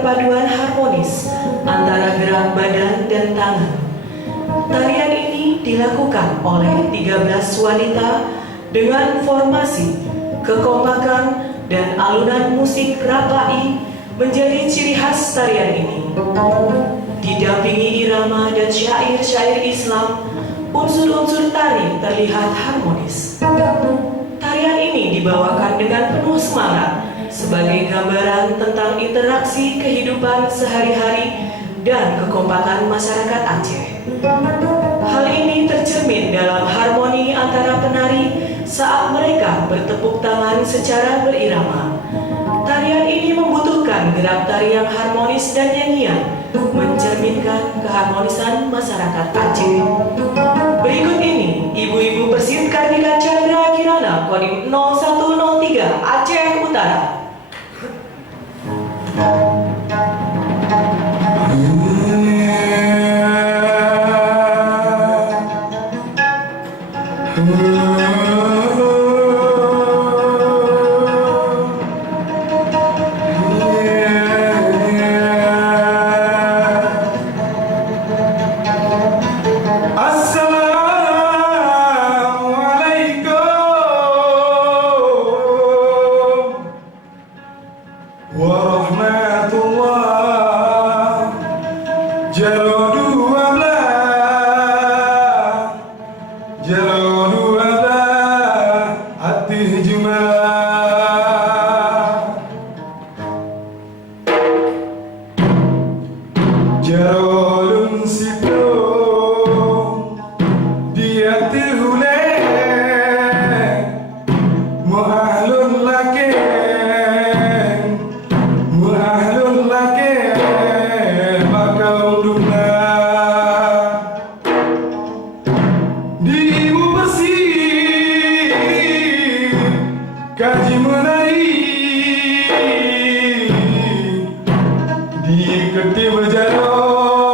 perpaduan harmonis antara gerak badan dan tangan. Tarian ini dilakukan oleh 13 wanita dengan formasi, kekompakan, dan alunan musik rapai menjadi ciri khas tarian ini. Didampingi irama dan syair-syair Islam, unsur-unsur tari terlihat harmonis. Tarian ini dibawakan dengan penuh semangat sebagai gambaran tentang interaksi kehidupan sehari-hari dan kekompakan masyarakat Aceh. Hal ini tercermin dalam harmoni antara penari saat mereka bertepuk tangan secara berirama. Tarian ini membutuhkan gerak tari yang harmonis dan nyanyian, mencerminkan keharmonisan masyarakat Aceh. Berikut ini, Ibu-Ibu Persit Kartika Chandra Kirana Kodim 0103 Aceh Utara. Warahmatullah Jarodu ablah Jarodu ablah Atih jumalah Jarodun situ Dia tihule Muahlun laki Muahlun laki Bakal dunia Di Ibu Persit Kaji menari Di Ketih berjaro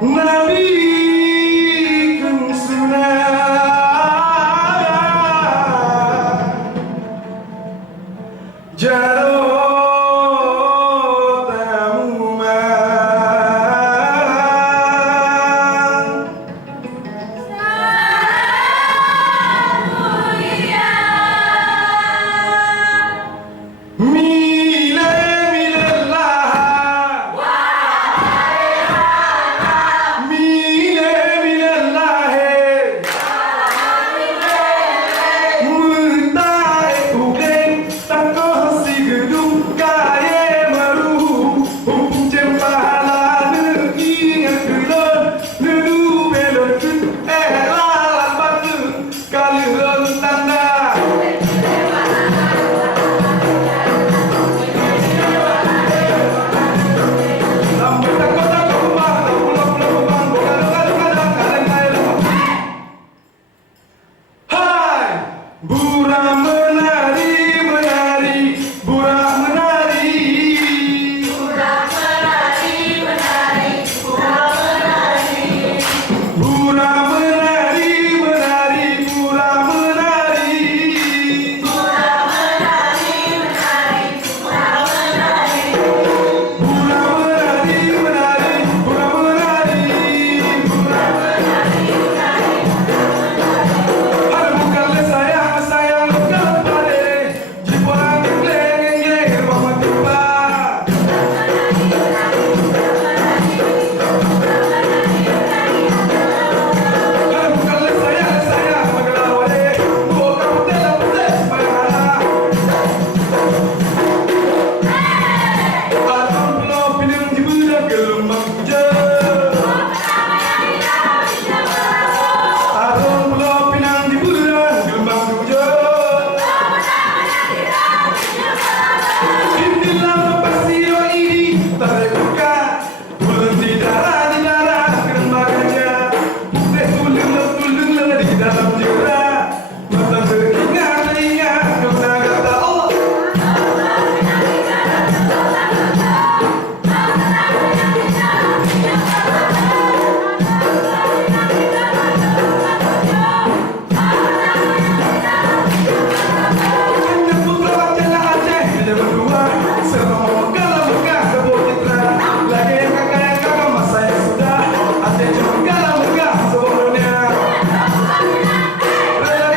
Nabi kang sunah jaro tamu mile milallah mile milallah muntai ugeng takoh si gedung kaye maru pahala ingat kelon nudu belon lalat batu kaliron tanda Burah menari, menari, burah menari, burah menari, menari, burah menari, burah menari, menari, burah menari, burah menari, menari, burah menari, burah menari, menari, burah menari, burah menari, menari. Ada bukan sayang bukan pade, jipoan gleng mama tiba. Ada bukan sayang magelar wade, bukan tela putih mayara. Atom pulau pinang jibudak gelombang puja. Atom pulau pinang jibudak gelombang puja. Intilah pasio ini tarik buka, berhenti darah di darah kerembaganya. Putih tulung di dalam jerah, mata teringat kena kata Allah. Hanya putra jalan Aceh dia berdua, serta megala megah kebun citra. Lagi yang kakak masa yang sudah, Aceh cuma megala megah sebelumnya. Rela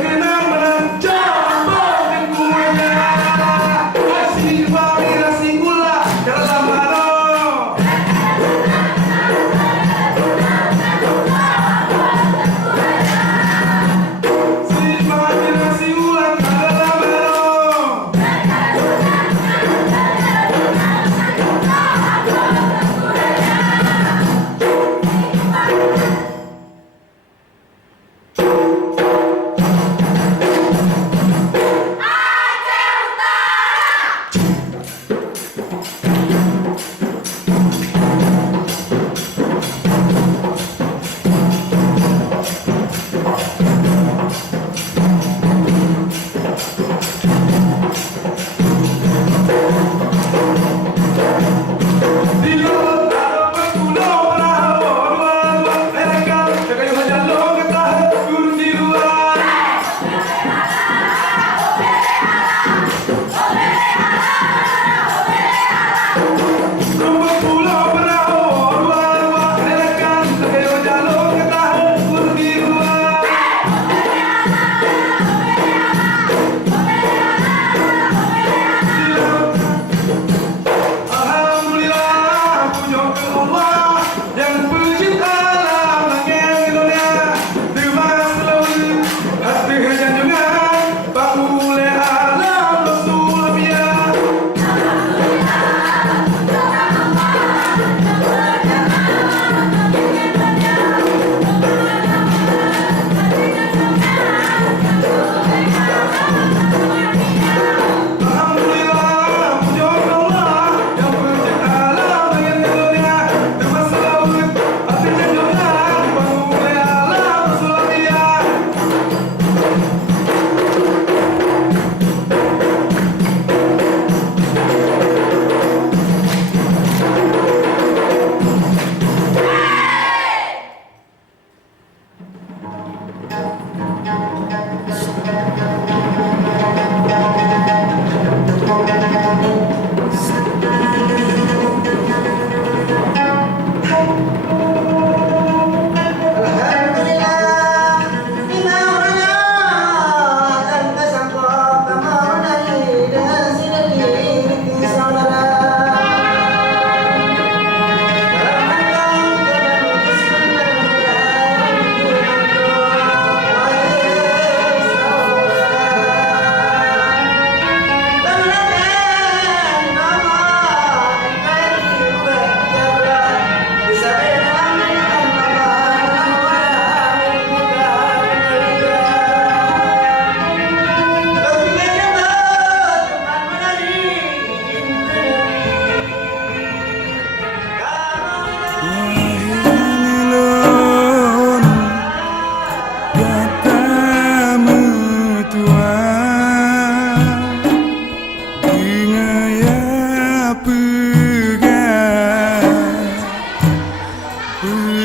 kena menang, jambon dan kumanya. Asih bagi nasi gula dalam mano. Sifat nasi ulang dalam mano. Di laut ada pulau perahu, mereka kayu jalur ketah turun di luar. Rumput pulau perahu, mereka kayu jalur ketah turun di luar. Di laut alhamdulillah, puji Allah yang pencipta alam langit dunia. Terima selalu hati janjungan Pak Mulai Alam Rasulullah. Alhamdulillah, puji Allah yang pencipta alam langit dunia. Terima selalu Ah.